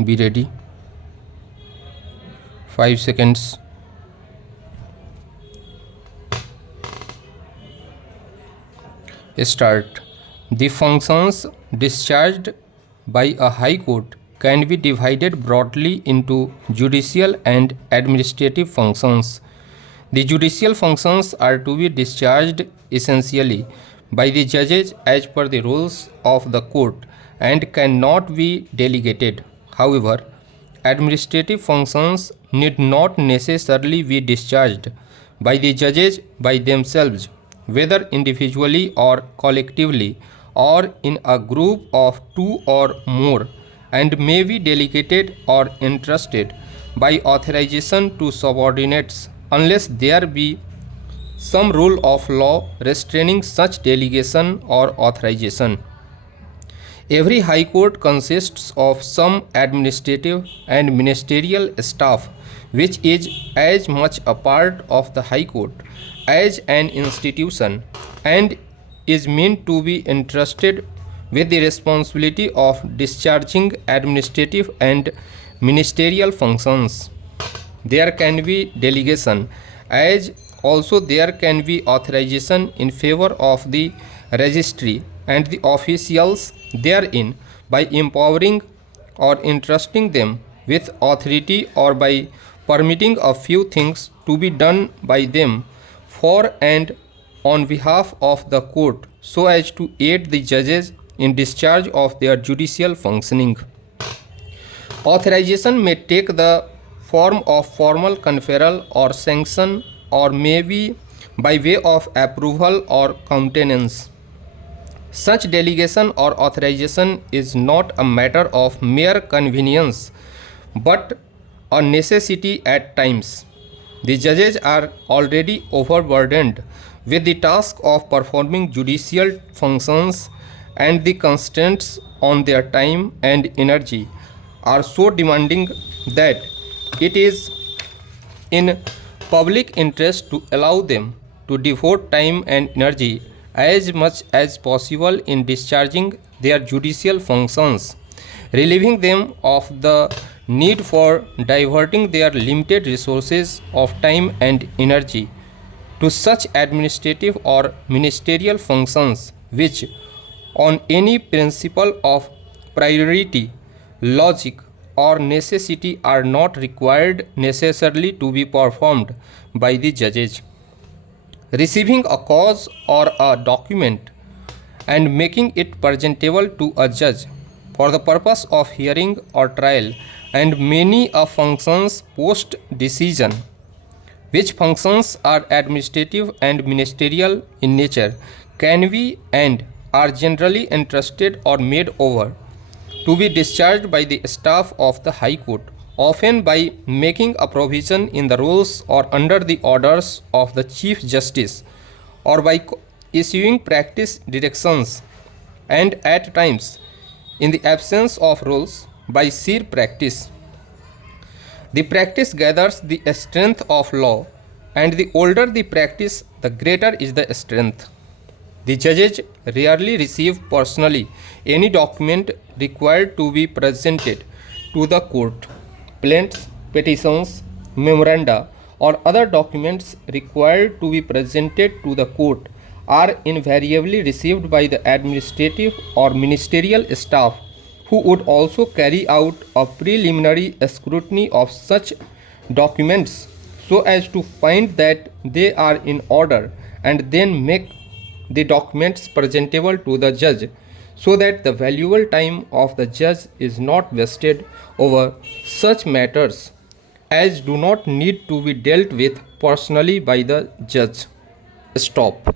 Be ready. 5 seconds. Start. The functions discharged by a High Court can be divided broadly into judicial and administrative functions. The judicial functions are to be discharged essentially by the judges as per the rules of the court and cannot be delegated. However, administrative functions need not necessarily be discharged by the judges by themselves, whether individually or collectively or in a group of two or more, and may be delegated or entrusted by authorization to subordinates unless there be some rule of law restraining such delegation or authorization. Every High Court consists of some administrative and ministerial staff, which is as much a part of the High Court as an institution and is meant to be entrusted with the responsibility of discharging administrative and ministerial functions. There can be delegation, as also there can be authorization in favor of the registry and the officials therein by empowering or entrusting them with authority or by permitting a few things to be done by them for and on behalf of the court so as to aid the judges in discharge of their judicial functioning. Authorization may take the form of formal conferral or sanction or may be by way of approval or countenance. Such delegation or authorization is not a matter of mere convenience but a necessity at times. The judges are already overburdened with the task of performing judicial functions, and the constraints on their time and energy are so demanding that it is in public interest to allow them to devote time and energy as much as possible in discharging their judicial functions, relieving them of the need for diverting their limited resources of time and energy to such administrative or ministerial functions which, on any principle of priority, logic, or necessity, are not required necessarily to be performed by the judges. Receiving a cause or a document and making it presentable to a judge for the purpose of hearing or trial, and many functions post decision, which functions are administrative and ministerial in nature, can be and are generally entrusted or made over to be discharged by the staff of the High Court, often by making a provision in the rules or under the orders of the Chief Justice, or by issuing practice directions, and at times, in the absence of rules, by sheer practice. The practice gathers the strength of law, and the older the practice, the greater is the strength. The judges rarely receive personally any document required to be presented to the court. Plaints, petitions, memoranda, or other documents required to be presented to the court are invariably received by the administrative or ministerial staff, who would also carry out a preliminary scrutiny of such documents so as to find that they are in order, and then make the documents presentable to the judge, so that the valuable time of the judge is not wasted over such matters as do not need to be dealt with personally by the judge. Stop.